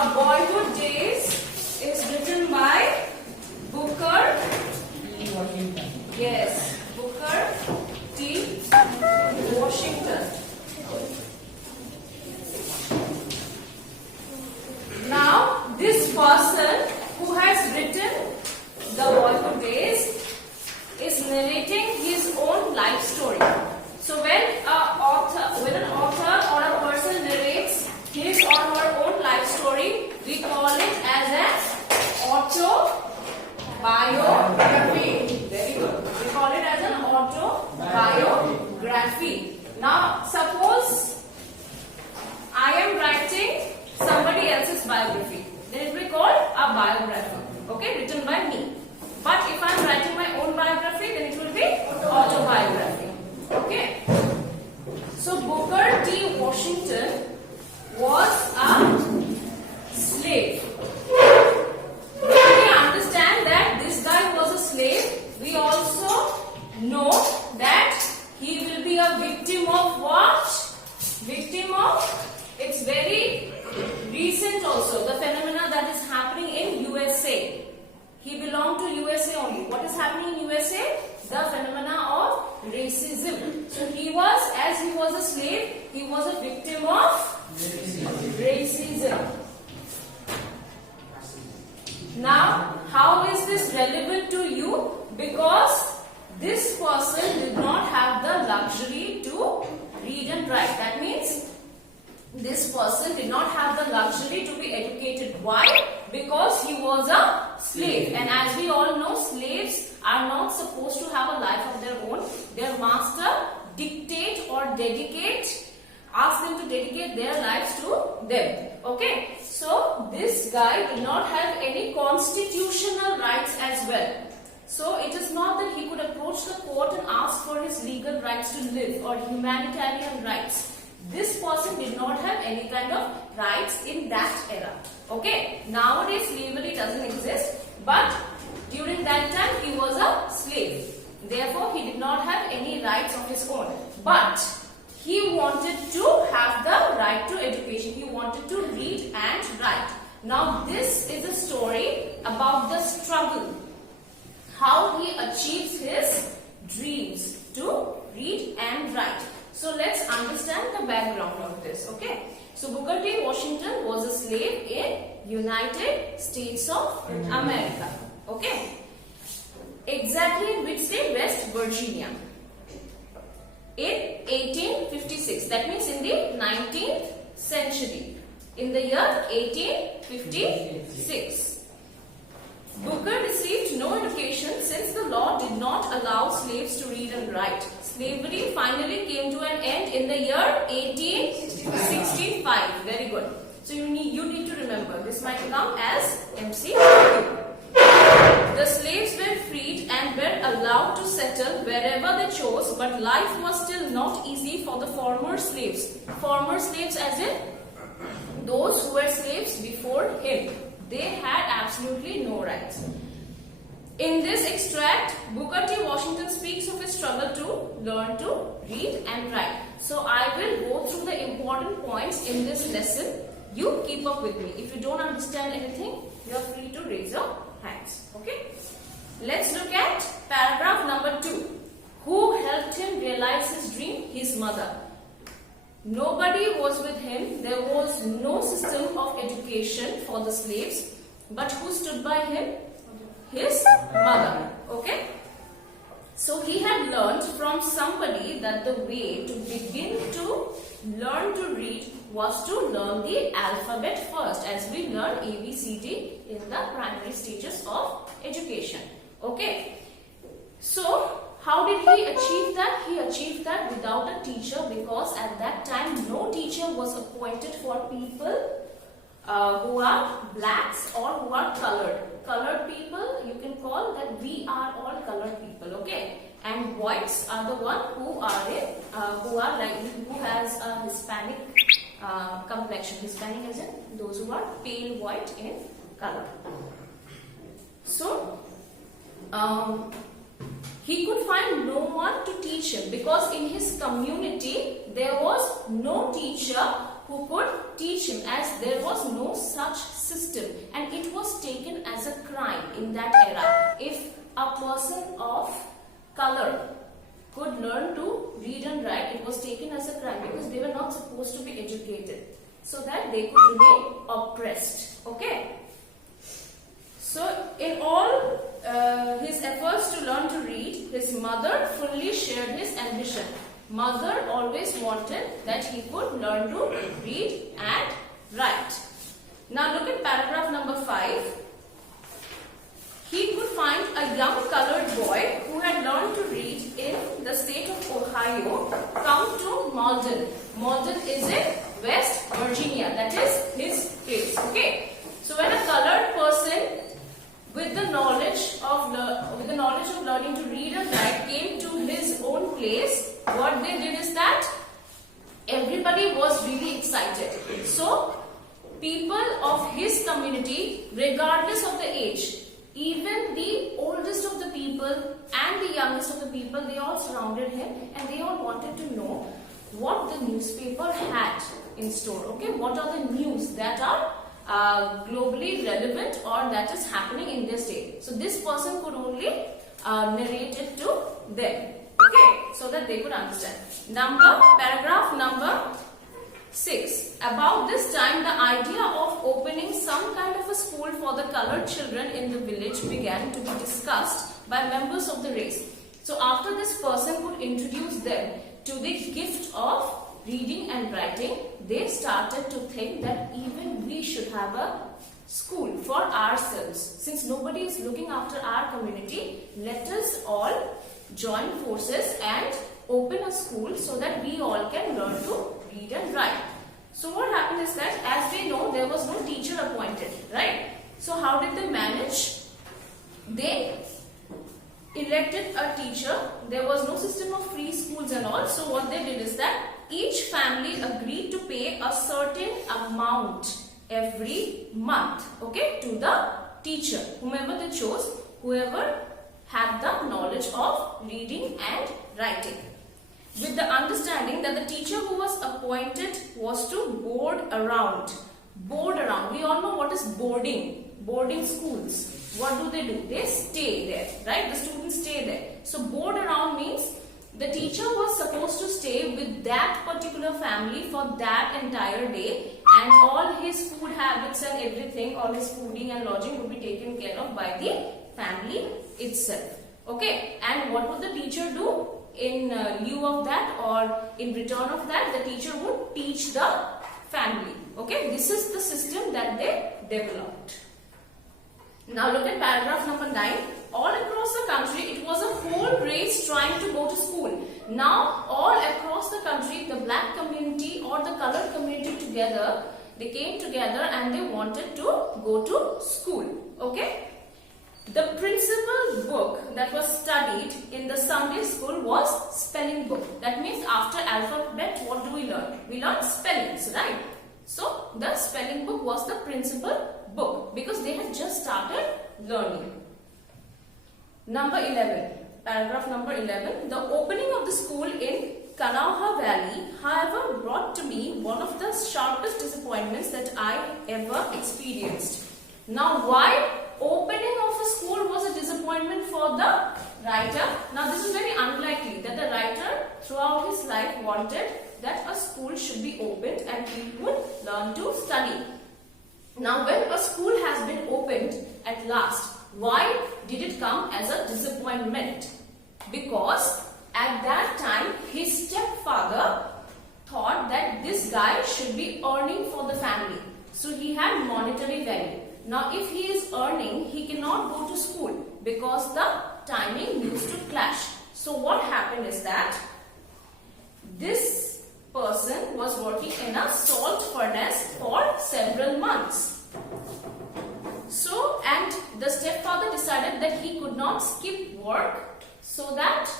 Our Boyhood Days is written by Booker T. Washington. Yes, Booker T. Washington. Now, this person who has written The Boyhood Days is narrating his own life story. So when an author or a person narrates his or her own life story, we call it as an autobiography. Very good. We call it as an autobiography. Now, suppose I am writing somebody else's biography, then it will be called a biography. Okay, written by me. But if I am writing my own biography, then it will be autobiography. Okay. So Booker T. Washington was a slave. When we understand that this guy was a slave, we also know that he will be a victim of what? Victim of, it's very recent also, the phenomena that is happening in USA. He belonged to USA only. What is happening in USA? The phenomena of racism. So he was, as he was a slave, he was a victim of racism. Now, how is this relevant to you? Because this person did not have the luxury to read and write. That means this person did not have the luxury to be educated. Why? Because he was a slave. And as we all know, slaves are not supposed to have a life of their own. Their master dictate or ask them to dedicate their lives to them. Okay? So, this guy did not have any constitutional rights as well. So, it is not that he could approach the court and ask for his legal rights to live or humanitarian rights. This person did not have any kind of rights in that era. Okay? Nowadays, slavery doesn't exist. But during that time, he was a slave. Therefore, he did not have any rights of his own. But he wanted to have the right to education. He wanted to read and write. Now, this is a story about the struggle. How he achieves his dreams to read and write. So, let's understand the background of this. Okay. So, Booker T. Washington was a slave in United States of America. Okay. Exactly in which state? West Virginia. In 1856. That means in the 19th century. In the year 1856. Booker received no education since the law did not allow slaves to read and write. Slavery finally came to an end in the year 1865. Very good. So you need to remember. This might come as MCQ. The slaves were freed and were allowed to settle wherever they chose, but life was still not easy for the former slaves. Former slaves as in those who were slaves before him. They had absolutely no rights. In this extract, Booker T. Washington speaks of his struggle to learn to read and write. So I will go through the important points in this lesson. You keep up with me. If you don't understand anything, you are free to raise your hands. Okay? Let's look at paragraph number 2. Who helped him realize his dream? His mother. Nobody was with him. There was no system of education for the slaves. But who stood by him? His mother. Okay? So he had learned from somebody that the way to begin to learn to read was to learn the alphabet first, as we learn ABCD in the primary stages of education. Okay? So, how did he achieve that? He achieved that without a teacher, because at that time no teacher was appointed for people who are blacks or who are colored. Colored people, you can call that we are all colored people, okay? And whites are the one who are who has a Hispanic complexion. Hispanic as in those who are pale white in color. So, he could find no one to teach him, because in his community there was no teacher who could teach him, as there was no such system and it was taken as a crime in that era. If a person of color could learn to read and write, it was taken as a crime because they were not supposed to be educated, so that they could remain oppressed. Okay. So in all his efforts to learn to read, his mother fully shared his ambition. Mother always wanted that he could learn to read and write. Now look at paragraph number 5. He could find a young colored boy who had learned to read in the state of Ohio come to Malden. Malden is in West Virginia. That is his place. Okay. So when a colored person with the knowledge of learning to read and write came to his own place, what they did is that everybody was really excited. So people of his community, regardless of the age, even the oldest of the people and the youngest of the people, they all surrounded him and they all wanted to know what the newspaper had in store. Okay, what are the news that are globally relevant or that is happening in their state. So this person could only narrate it to them. Okay, so that they could understand. Paragraph number 6. About this time, the idea of opening some kind of a school for the colored children in the village began to be discussed by members of the race. So after this person could introduce them to the gift of reading and writing, they started to think that even we should have a school for ourselves. Since nobody is looking after our community, let us all join forces and open a school so that we all can learn to read and write. So what happened is that, as we know, there was no teacher appointed, right? So how did they manage? They elected a teacher. There was no system of free schools and all. So what they did is that each family agreed to pay a certain amount every month, okay, to the teacher, whomever they chose, whoever had the knowledge of reading and writing, with the understanding that the teacher who was appointed was to board around. Board around. We all know what is boarding. Boarding schools. What do? They stay there, right? The students stay there. So board around means the teacher was supposed to stay with that particular family for that entire day, and all his food habits and everything, all his fooding and lodging would be taken care of by the family itself. Okay, and what would the teacher do in lieu of that, or in return of that? The teacher would teach the family. Okay, this is the system that they developed. Now look at paragraph number 9. All across the country, it was a whole race trying to go to school. Now all across the country, the black community or the colored community together, they came together and they wanted to go to school. Okay. The principal book that was studied in the Sunday school was spelling book. That means after alphabet, what do we learn? We learn spellings, right? So the spelling book was the principal book because they had just started learning. Number 11, paragraph number 11. The opening of the school in Kanawha Valley, however, brought to me one of the sharpest disappointments that I ever experienced. Now, why opening of a school was a disappointment for the writer? Now, this is very unlikely that the writer throughout his life wanted that a school should be opened and people would learn to study. Now, when a school has been opened at last, why did it come as a disappointment? Because at that time, his stepfather thought that this guy should be earning for the family. So he had monetary value. Now, if he is earning, he cannot go to school because the timing used to clash. So what happened is that this person was working in a salt furnace for several months. So, and the stepfather decided that he could not skip work so that,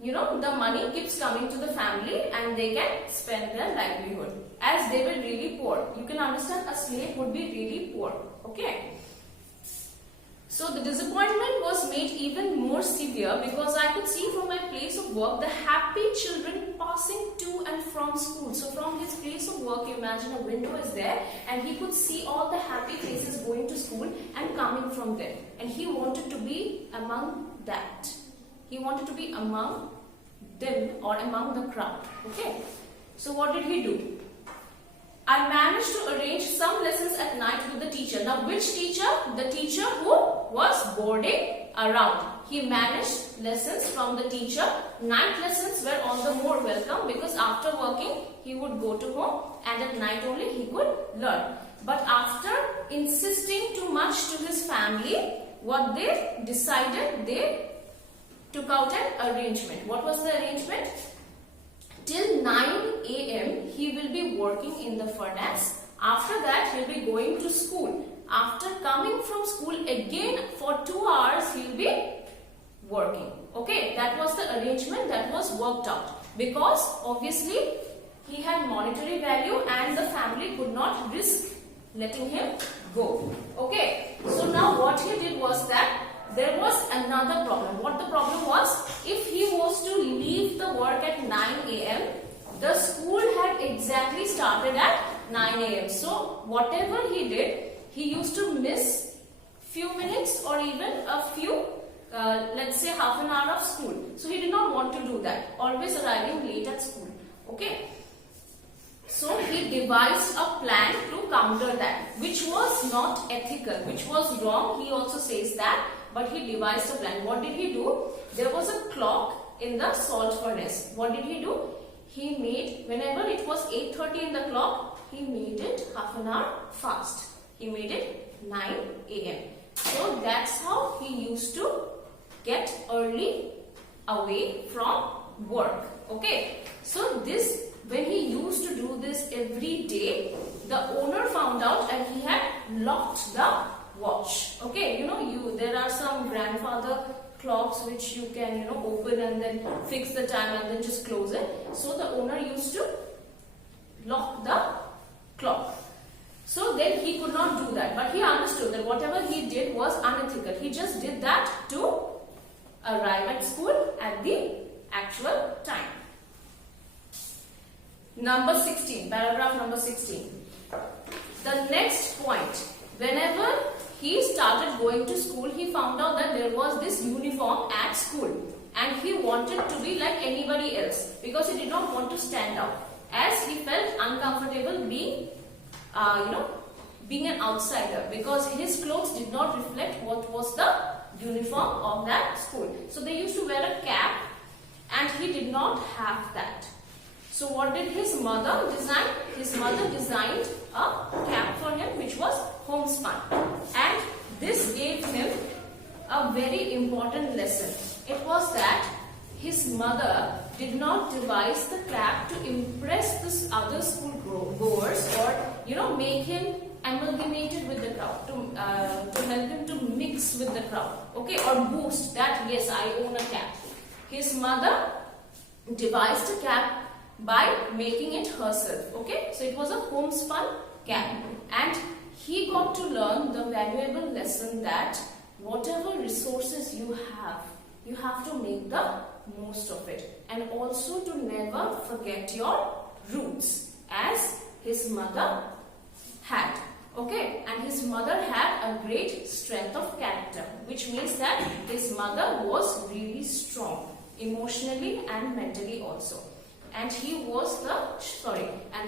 the money keeps coming to the family and they can spend their livelihood. As they were really poor. You can understand a slave would be really poor. Okay. So the disappointment was made even more severe because I could see from my place of work the happy children passing to and from school. So from his place of work, you imagine a window is there and he could see all the happy faces going to school and coming from there. And he wanted to be among that. He wanted to be among them or among the crowd. Okay. So what did he do? I managed to arrange some lessons at night with the teacher. Now which teacher? The teacher who was boarding around. He managed lessons from the teacher. Night lessons were all the more welcome because after working he would go to home and at night only he could learn. But after insisting too much to his family, what they decided, they took out an arrangement. What was the arrangement? Till 9 a.m. he will be working in the furnace. After that he'll be going to school. After coming from school again for 2 hours he'll be working. Okay, that was the arrangement that was worked out. Because obviously he had monetary value and the family could not risk letting him go. Okay, so now what he did was that there was another problem. What the problem was? If he was to leave the work at 9 a.m., the school had exactly started at 9 a.m. So whatever he did, he used to miss few minutes or even a few, let's say half an hour of school. So he did not want to do that, always arriving late at school. Okay. So he devised a plan to counter that, which was not ethical, which was wrong. He also says that. But he devised a plan. What did he do? There was a clock in the salt furnace. What did he do? He made, whenever it was 8:30 in the clock, he made it half an hour fast. He made it 9 a.m. So that's how he used to get early away from work. Okay. So this, when he used to do this every day, the owner found out and he had locked the watch. Okay, there are some grandfather clocks which you can open and then fix the time and then just close it. So the owner used to lock the clock. So then he could not do that, but he understood that whatever he did was unethical. He just did that to arrive at school at the actual time. Number 16, paragraph number 16. The next point, whenever he started going to school, he found out that there was this uniform at school and he wanted to be like anybody else because he did not want to stand out, as he felt uncomfortable being being an outsider because his clothes did not reflect what was the uniform of that school. So they used to wear a cap and he did not have that. So what did his mother design? His mother designed a cap for him which was homespun, and this gave him a very important lesson. It was that his mother did not devise the cap to impress the other school goers or make him amalgamated with the crowd, to help him to mix with the crowd, okay, or boost that yes, I own a cap. His mother devised a cap by making it herself. Okay, so it was a homespun cap, and he got to learn the valuable lesson that whatever resources you have to make the most of it, and also to never forget your roots, as his mother had. Okay, and his mother had a great strength of character, which means that his mother was really strong emotionally and mentally also. And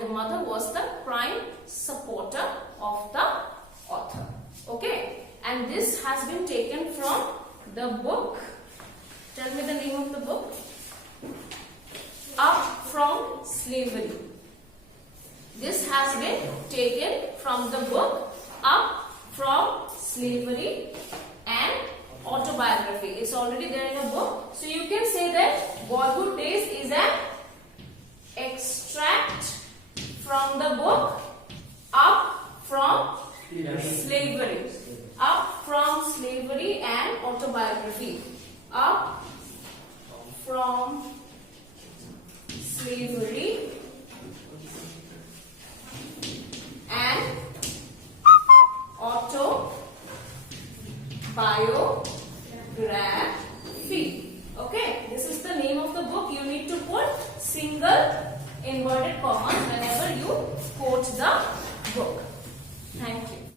the mother was the prime supporter of the author. Okay, and this has been taken from the book. Tell me the name of the book. Up from Slavery. This has been taken from the book Up from Slavery and Autobiography. It's already there in a book. So you can say that Boyhood Days is an extract from the book Up from Slavery. Up from Slavery and Autobiography. Up from Slavery and Autobiography. biography. Okay, this is the name of the book. You need to put single inverted commas whenever you quote the book. Thank you.